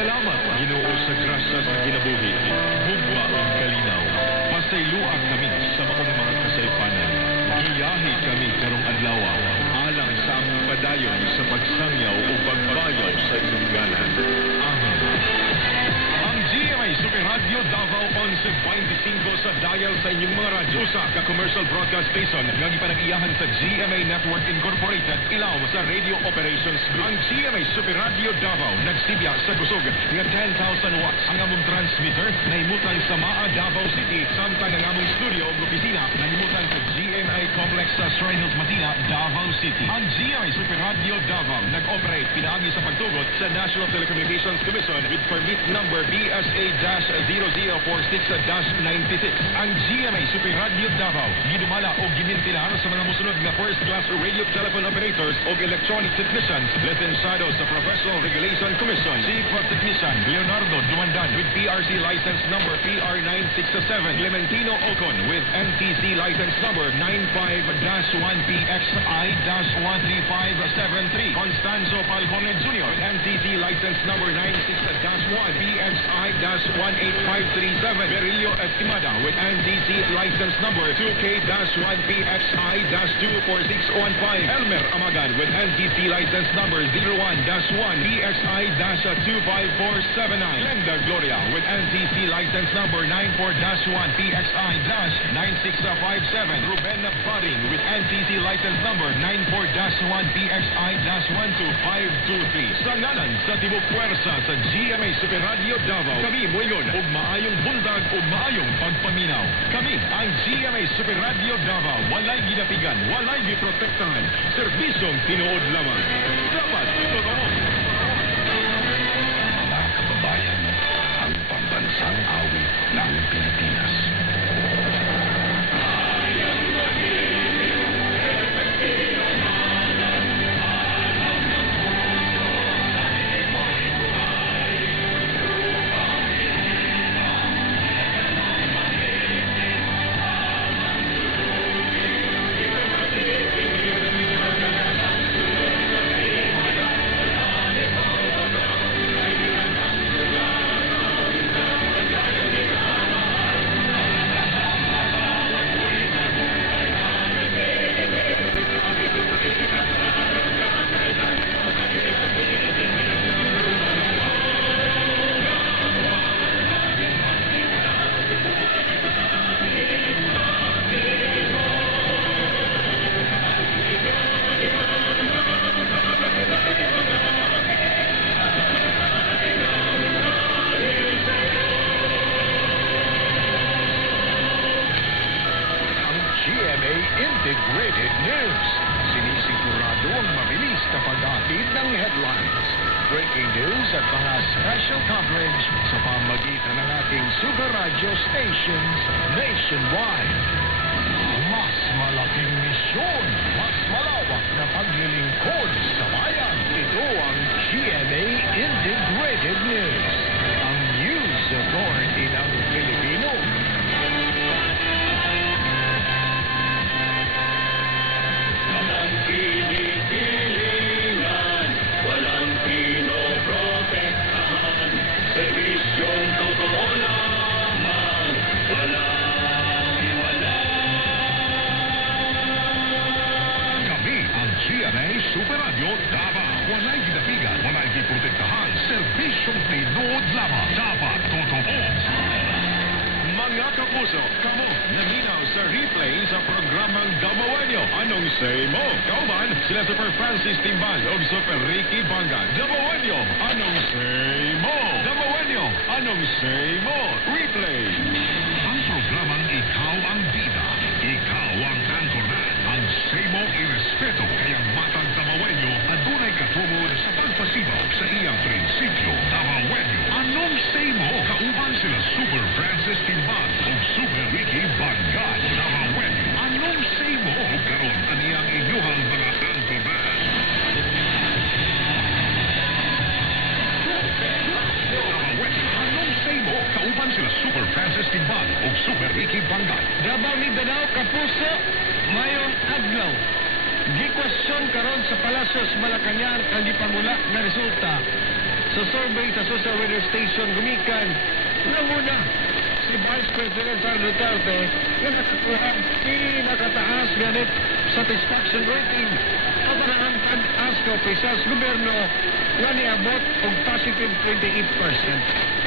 Salamat, Ginoo, sa grasya sa kinabuhi. Hugma ang kalinaw. Pasayloan kami sa maong mga kasaypanan. Giyahi kami karong adlaw, alang sa among padayon sa pagsangyaw o pagbayaw sa inyong ngalan. Amen. Ang GMA Super Radio Davao 1125 sa dial sa inyong mga radyo. Usa ka commercial broadcast station nga gipanag-iyahan sa GMA Network Incorporated ilaw sa Radio Operations Group. Ang GMA Super Radio Davao nagsibya sa kusog nga 10,000 watts. Ang among transmitter nahimutan sa Maa, Davao City, samtang ang among studio ug opisina nahimutan sa GMA Complex sa Shrine Hills, Matina, Davao City. Ang GMA Super Radio Davao nag-operate pinaagi sa pagtugot sa National Telecommunications Commission with permit number BSA-0046-96. Ang GMA Super Radio Davao gidumala o gimintinar sa mga musunod nga first-class radio telephone operators o electronic technicians lisensado sa Professional Regulation Commission. Chief Technician Leonardo Dumandan with PRC license number PR967. Clementino Ocon with NTC license number 95-1PXI-13573. Constanzo Falcone Jr. with NTC license number 96-1PXI-18537. Berilio Estimada with NTC license number 2K-1PXI-24615. Elmer Amagan with NTC license number 01-1PXI-25479. Glenda Gloria with NTC license number 94-1PXI-9657. Ruben Baring with NTC license number 94-1PXI-12523. Sa ngalan sa Tibok Puwersa sa GMA Super Radio Davao, kami moyon ug maayong buntag ug maayong pagpaminaw. Kami ang GMA Super Radio Davao, walay gidapigan, walay giprotektahan, serbisyong tinuod lamang. Dapat totoo. Mga kababayan, ang pambansang awit ng Pilipinas. Integrated News. Sinisigurado ang mabilis na pag-atid ng headlines, breaking news at mga special coverage sa pamagitan ng ating Super Radio stations nationwide. Mas malaking misyon, mas malawak na paglilingkod sa bayan. Ito ang GMA Integrated News, ang News Authority ng Pilipino. Kinikilingan, walang pinoprotektahan, serbisyong totoo lamang, walang iwala. Kami ang GMA Super Radio Davao. Walay gidapigan, walay giprotektahan, serbisyong tinuod lamang. Dapat totoo. Mga kapuso, kamo naminaw sa replay sa programang Damawanyo. Anong say mo? Kauban, sila Super Francis Timbal o Super Ricky Bangan. Damawanyo, anong say mo? Damawanyo, anong say mo? Replay. Ang programang ikaw ang bida, ikaw ang anchorman. Ang say mo irespeto kayang matang Damawenyo at dunay katungod sa pagpasibaw sa iyang prinsipyo. Damawenyo, anong say mo? Kauban sila Super Francis Timbal o Super Ricky Bangan. Damawenyo, anong say mo? Karon kaniyang inyuhang mga anchorman. Damawenyo, anong say mo? Kauban sila Super Francis Timbal o Super Ricky Bangan. Davao Mindanao, Kapuso, mayong adlaw. Gikwestiyon karon sa Palacios, Malacañang ang gipamula nga resulta Sa survey sa social weather station gumikan, namuna si Vice President Sara Duterte nga nakakuha ang pinakataas nga net satisfaction rating. Paparaan ang ASCO sa gobyerno nga niabot og positive 28%.